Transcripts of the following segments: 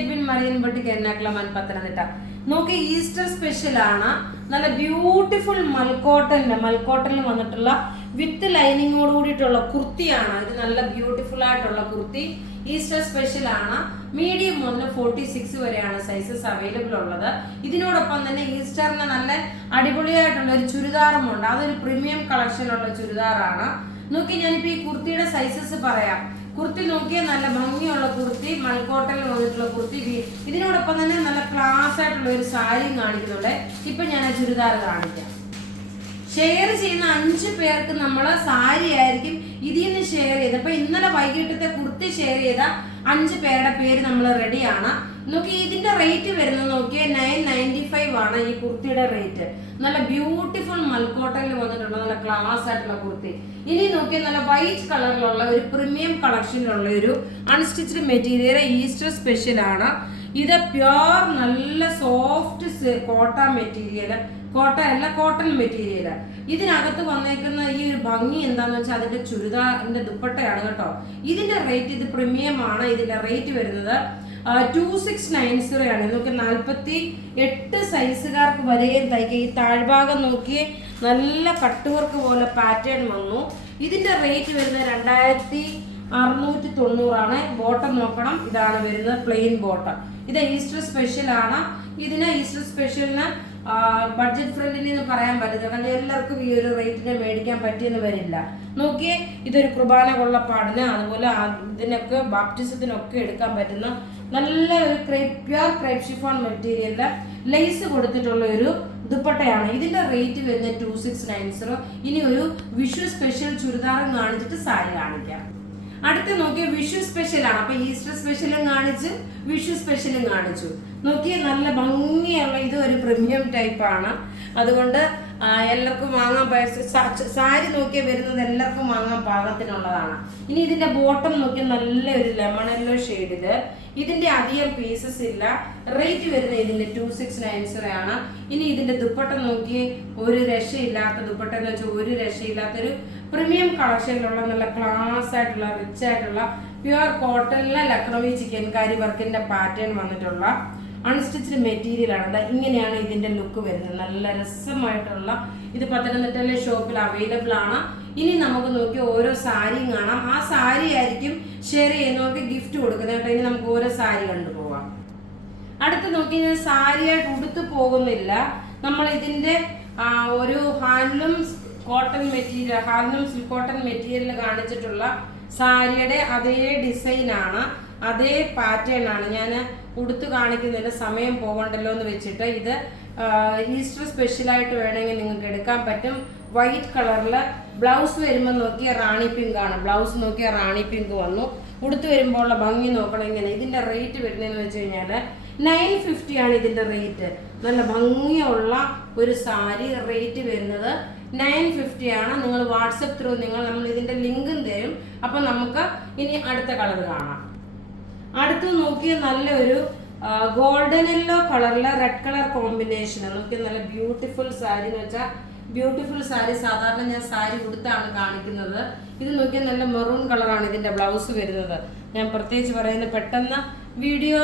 Edwin മറിയൻപട്ടിക്ക് Ernakulam Pathanamthitta. നോക്കി Easter special ആണ്. നല്ല ബ്യൂട്ടിഫുൾ മൽക്കോട്ടനിൽ വന്നിട്ടുള്ള വിത്ത് ലൈനിങ്ങോട് കൂടിയിട്ടുള്ള കുർത്തിയാണ് ഇത്. നല്ല ബ്യൂട്ടിഫുൾ ആയിട്ടുള്ള കുർത്തി ഈസ്റ്റർ സ്പെഷ്യൽ ആണ്. മീഡിയം മുതൽ 46 വരെയാണ് സൈസസ് അവൈലബിൾ ഉള്ളത്. ഇതിനോടൊപ്പം തന്നെ ഈസ്റ്ററിന് നല്ല അടിപൊളിയായിട്ടുള്ള ഒരു ചുരിദാറുമുണ്ട്. അതൊരു പ്രീമിയം കളക്ഷൻ ഉള്ള ചുരിദാറാണ്. നോക്കി ഞാനിപ്പോ ഈ കുർത്തിയുടെ സൈസസ് പറയാം. കുർത്തി നോക്കിയാൽ നല്ല ഭംഗിയുള്ള കുർത്തി, മൽക്കോട്ടനിൽ വന്നിട്ടുള്ള കുർത്തി. ഇതിനോടൊപ്പം തന്നെ നല്ല ക്ലാസ് ആയിട്ടുള്ള ഒരു സാരിയും കാണിക്കുന്നുണ്ട്. ഇപ്പൊ ഞാൻ ആ ചുരിദാർ കാണിക്കാം. ഷെയർ ചെയ്യുന്ന 5 പേർക്ക് നമ്മൾ സാരി ആയിരിക്കും ഇതിൽ നിന്ന് ഷെയർ ചെയ്ത്. അപ്പൊ ഇന്നലെ വൈകിട്ടത്തെ കുർത്തി ഷെയർ ചെയ്ത 5 പേരുടെ പേര് നമ്മൾ റെഡിയാണ്. നോക്കി ഇതിന്റെ റേറ്റ് വരുന്നത് നോക്കിയേ 995 ആണ് ഈ കുർത്തിയുടെ റേറ്റ്. നല്ല ബ്യൂട്ടിഫുൾ മൽക്കോട്ടനിൽ വന്നിട്ടുള്ള നല്ല ക്ലാസ് ആയിട്ടുള്ള കുർത്തി. ഇനി നോക്കിയാൽ നല്ല വൈറ്റ് കളറിലുള്ള ഒരു പ്രീമിയം കളക്ഷനിലുള്ള ഒരു അൺസ്റ്റിച്ച്ഡ് മെറ്റീരിയൽ ഈസ്റ്റർ സ്പെഷ്യൽ ആണ്. ഇത് പ്യുവർ നല്ല soft cotton material, cotton material. ഇതിനകത്ത് വന്നേക്കുന്ന ഈ ഒരു ഭംഗി എന്താന്ന് വെച്ചാൽ അതിന്റെ ചുരിദാറിന്റെ ദുപ്പട്ടയാണ് കേട്ടോ. ഇതിന്റെ റേറ്റ്, ഇത് പ്രീമിയം ആണ്. ഇതിന്റെ റേറ്റ് വരുന്നത് 2690 ആണ്. നോക്കി 48 സൈസുകാർക്ക് വരെയും തയ്ക്കുക. ഈ താഴ്ഭാഗം നോക്കി നല്ല കട്ട് വർക്ക് പോലെ പാറ്റേൺ വന്നു. ഇതിന്റെ റേറ്റ് വരുന്നത് 2690 ആണ്. ബോട്ടം നോക്കണം, ഇതാണ് വരുന്നത് പ്ലെയിൻ ബോട്ടം. ഇത് ഈസ്റ്റർ സ്പെഷ്യൽ ആണ്. ഇതിന് ഈസ്റ്റർ സ്പെഷ്യലിന് ബഡ്ജറ്റ് ഫ്രണ്ട്ലി എന്ന് പറയാൻ പറ്റില്ല. കാരണം എല്ലാവർക്കും ഈ ഒരു റേറ്റിന് മേടിക്കാൻ പറ്റിയെന്ന് വരില്ല. നോക്കിയേ, ഇതൊരു കുർബാന കൊള്ളപ്പാടിന് അതുപോലെ ഇതിനൊക്കെ ബാപ്റ്റിസത്തിനൊക്കെ എടുക്കാൻ പറ്റുന്ന നല്ല ഒരു പ്യുവർ ക്രേപ്പ് ഷിഫോൺ മെറ്റീരിയലിൽ ലേസ് കൊടുത്തിട്ടുള്ള ഒരു ദുപ്പട്ടയാണ്. ഇതിന്റെ റേറ്റ് വരുന്നത് 2690. ഇനി ഒരു വിഷു സ്പെഷ്യൽ ചുരിദാറും കാണിച്ചിട്ട് സാരി കാണിക്കാം. അടുത്ത് നോക്കിയ വിഷു സ്പെഷ്യൽ ആണ്. അപ്പൊ ഈസ്റ്റർ സ്പെഷ്യലും കാണിച്ചു, വിഷു സ്പെഷ്യലും കാണിച്ചു. നോക്കിയ നല്ല ഭംഗിയുള്ള ഇത് ഒരു പ്രീമിയം ടൈപ്പ് ആണ്. അതുകൊണ്ട് എല്ലാവർക്കും വാങ്ങാൻ സാരി നോക്കിയാൽ വരുന്നത് എല്ലാവർക്കും വാങ്ങാൻ പാകത്തിനുള്ളതാണ്. ഇനി ഇതിന്റെ ബോട്ടം നോക്കിയാൽ നല്ലൊരു ലെമൺ യെല്ലോ ഷെയ്ഡില്. ഇതിന്റെ അധികം പീസസ് ഇല്ല. റേറ്റ് വരുന്നത് ഇതിന്റെ 2690 ആണ്. ഇനി ഇതിന്റെ ദുപ്പട്ട നോക്കി ഒരു രക്ഷയില്ലാത്ത ദുപ്പട്ട എന്ന് വെച്ചാൽ ഒരു രക്ഷയില്ലാത്തൊരു പ്രീമിയം കളക്ഷനിലുള്ള നല്ല ക്ലാസ് ആയിട്ടുള്ള റിച്ച് ആയിട്ടുള്ള പ്യുവർ കോട്ടണിലെ ലക്നവി ചിക്കൻകാരി വർക്കിന്റെ പാറ്റേൺ വന്നിട്ടുള്ള അൺസ്റ്റിച്ച്ഡ് മെറ്റീരിയൽ ആണ്. ഇങ്ങനെയാണ് ഇതിന്റെ ലുക്ക് വരുന്നത്. നല്ല രസമായിട്ടുള്ള ഇത് പത്തനംതിട്ടയിലെ ഷോപ്പിൽ അവൈലബിൾ ആണ്. ഇനി നമുക്ക് നോക്കി ഓരോ സാരിയും കാണാം. ആ സാരി ആയിരിക്കും ഷെയർ ചെയ്യുന്നവർക്ക് ഗിഫ്റ്റ് കൊടുക്കുന്നത് കേട്ടോ. ഇനി നമുക്ക് ഓരോ സാരി കണ്ടുപോവാം. അടുത്ത് നോക്കി ഞാൻ സാരിയായിട്ട് ഉടുത്തു പോകുന്നില്ല. നമ്മൾ ഇതിന്റെ ഒരു handloom cotton material, handloom silk cotton material കാണിച്ചിട്ടുള്ള സാരിയുടെ അതേ ഡിസൈൻ ആണ്, അതേ പാറ്റേൺ ആണ്. ഞാൻ ഉടുത്ത് കാണിക്കുന്നതിന് സമയം പോകണ്ടല്ലോ എന്ന് വെച്ചിട്ട് ഇത് ഈസ്റ്റർ സ്പെഷ്യലായിട്ട് വേണമെങ്കിൽ നിങ്ങൾക്ക് എടുക്കാൻ പറ്റും. വൈറ്റ് കളറിൽ ബ്ലൗസ് വരുമ്പോൾ നോക്കിയാൽ റാണി പിങ്ക് ആണ്. ബ്ലൗസ് നോക്കിയാൽ റാണി പിങ്ക് വന്നു. ഉടുത്ത് വരുമ്പോൾ ഉള്ള ഭംഗി നോക്കണം ഇങ്ങനെ. ഇതിന്റെ റേറ്റ് വരുന്നതെന്ന് വെച്ച് കഴിഞ്ഞാൽ 950 ആണ് ഇതിന്റെ റേറ്റ്. നല്ല ഭംഗിയുള്ള ഒരു സാരി റേറ്റ് വരുന്നത് 950 ആണ്. നിങ്ങൾ വാട്സപ്പ് ത്രൂ നമ്മൾ ഇതിന്റെ ലിങ്കും തരും. അപ്പൊ നമുക്ക് ഇനി അടുത്ത കളർ കാണാം. അടുത്ത് നോക്കിയ നല്ലൊരു ഗോൾഡൻ യെല്ലോ കളറിലെ റെഡ് കളർ കോമ്പിനേഷൻ. നോക്കിയാൽ നല്ല ബ്യൂട്ടിഫുൾ സാരി എന്ന് വെച്ചാൽ ബ്യൂട്ടിഫുൾ സാരി. സാധാരണ ഞാൻ സാരി ഉടുത്താണ് കാണിക്കുന്നത്. ഇത് നോക്കിയാൽ നല്ല മെറൂൺ കളറാണ് ഇതിന്റെ ബ്ലൗസ് വരുന്നത്. ഞാൻ പ്രത്യേകിച്ച് പറയുന്നത് പെട്ടെന്ന് വീഡിയോ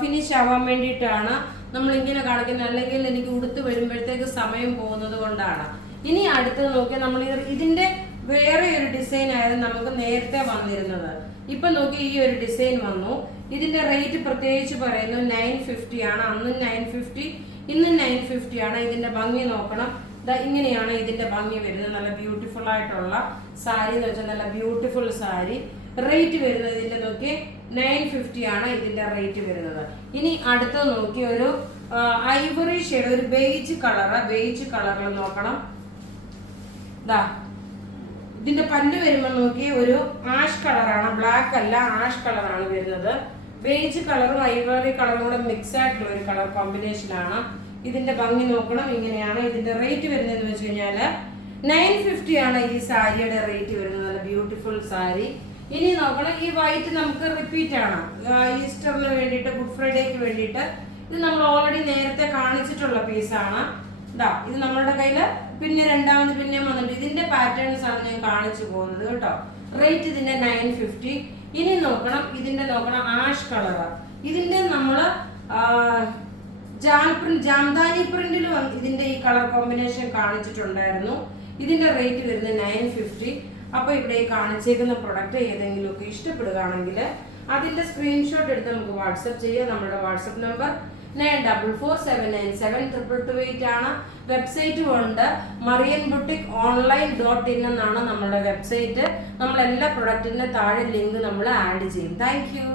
ഫിനിഷ് ആവാൻ വേണ്ടിയിട്ടാണ് നമ്മൾ ഇങ്ങനെ കാണിക്കുന്നത്. അല്ലെങ്കിൽ എനിക്ക് ഉടുത്ത് വരുമ്പോഴത്തേക്ക് സമയം പോകുന്നത് കൊണ്ടാണ്. ഇനി അടുത്തത് നോക്കിയാൽ നമ്മൾ ഇതിന്റെ വേറെ ഒരു ഡിസൈൻ ആയിരുന്നു നമുക്ക് നേരത്തെ വന്നിരുന്നത്. ഇപ്പൊ നോക്കി ഈ ഒരു ഡിസൈൻ വന്നു. ഇതിന്റെ റേറ്റ് പ്രത്യേകിച്ച് പറയുന്നു 950 ആണ്. അന്നും 950, ഇന്നും 950 ആണ്. ഇതിന്റെ ഭംഗി നോക്കണം. ഇങ്ങനെയാണ് ഇതിന്റെ ഭംഗി വരുന്നത്. നല്ല ബ്യൂട്ടിഫുൾ ആയിട്ടുള്ള സാരി എന്ന് വെച്ചാൽ നല്ല ബ്യൂട്ടിഫുൾ സാരി. റേറ്റ് വരുന്നത് ഇതിന്റെ നോക്കി 950 ആണ് ഇതിന്റെ റേറ്റ് വരുന്നത്. ഇനി അടുത്തത് നോക്കി ഒരു ഐവറി ഷെയ്ഡ്, ഒരു ബേജ് കളറിൽ നോക്കണം. ഇതിന്റെ പല്ല് വരുമ്പോൾ നോക്കി ഒരു ആഷ് കളറാണ്, ബ്ലാക്ക് അല്ല, ആഷ് കളറാണ് വരുന്നത്. ബേജ് കളറും ഐവറി കളറും കൂടെ മിക്സ് ആയിട്ടുള്ള ഒരു കളർ കോമ്പിനേഷൻ ആണ്. ഇതിന്റെ ഭംഗി നോക്കണം. ഇങ്ങനെയാണ് ഇതിന്റെ റേറ്റ് വരുന്നതെന്ന് വെച്ച് കഴിഞ്ഞാല് 950 ആണ് ഈ സാരിയുടെ റേറ്റ് വരുന്നത്. നല്ല ബ്യൂട്ടിഫുൾ സാരി. ഇനി നോക്കണം, ഈ വൈറ്റ് നമുക്ക് റിപ്പീറ്റ് ആണ്. ഈസ്റ്ററിന് വേണ്ടിയിട്ട്, ഗുഡ് ഫ്രൈഡേക്ക് വേണ്ടിയിട്ട് ഇത് നമ്മൾ ഓൾറെഡി നേരത്തെ കാണിച്ചിട്ടുള്ള പീസാണ്. ഇത് നമ്മളുടെ കയ്യിൽ പിന്നെ രണ്ടാമത് പിന്നെ വന്നിട്ട് ഇതിന്റെ പാറ്റേൺസ് ആണ് ഞാൻ കാണിച്ചു പോകുന്നത് കേട്ടോ. റേറ്റ് ഇതിന്റെ 950. ഇനി നോക്കണം, ഇതിന്റെ നോക്കണം ആഷ് കളർ. ഇതിന്റെ നമ്മൾ ജാംദാനി പ്രിന്റിൽ ഇതിന്റെ ഈ കളർ കോമ്പിനേഷൻ കാണിച്ചിട്ടുണ്ടായിരുന്നു. ഇതിന്റെ റേറ്റ് വരുന്നത് 950. അപ്പോൾ ഇവിടെ ഈ കാണിച്ചേക്കുന്ന പ്രൊഡക്റ്റ് ഏതെങ്കിലുമൊക്കെ ഇഷ്ടപ്പെടുകയാണെങ്കിൽ അതിന്റെ സ്ക്രീൻഷോട്ട് എടുത്ത് നമുക്ക് വാട്സപ്പ് ചെയ്യാം. നമ്മുടെ വാട്സപ്പ് നമ്പർ 9447972228 ആണ്. വെബ്സൈറ്റും ഉണ്ട്, marianboutique.online.in എന്നാണ് നമ്മുടെ വെബ്സൈറ്റ്. നമ്മളെല്ലാ പ്രൊഡക്റ്റിന്റെ താഴെ ലിങ്ക് നമ്മൾ ആഡ് ചെയ്യും. Thank you.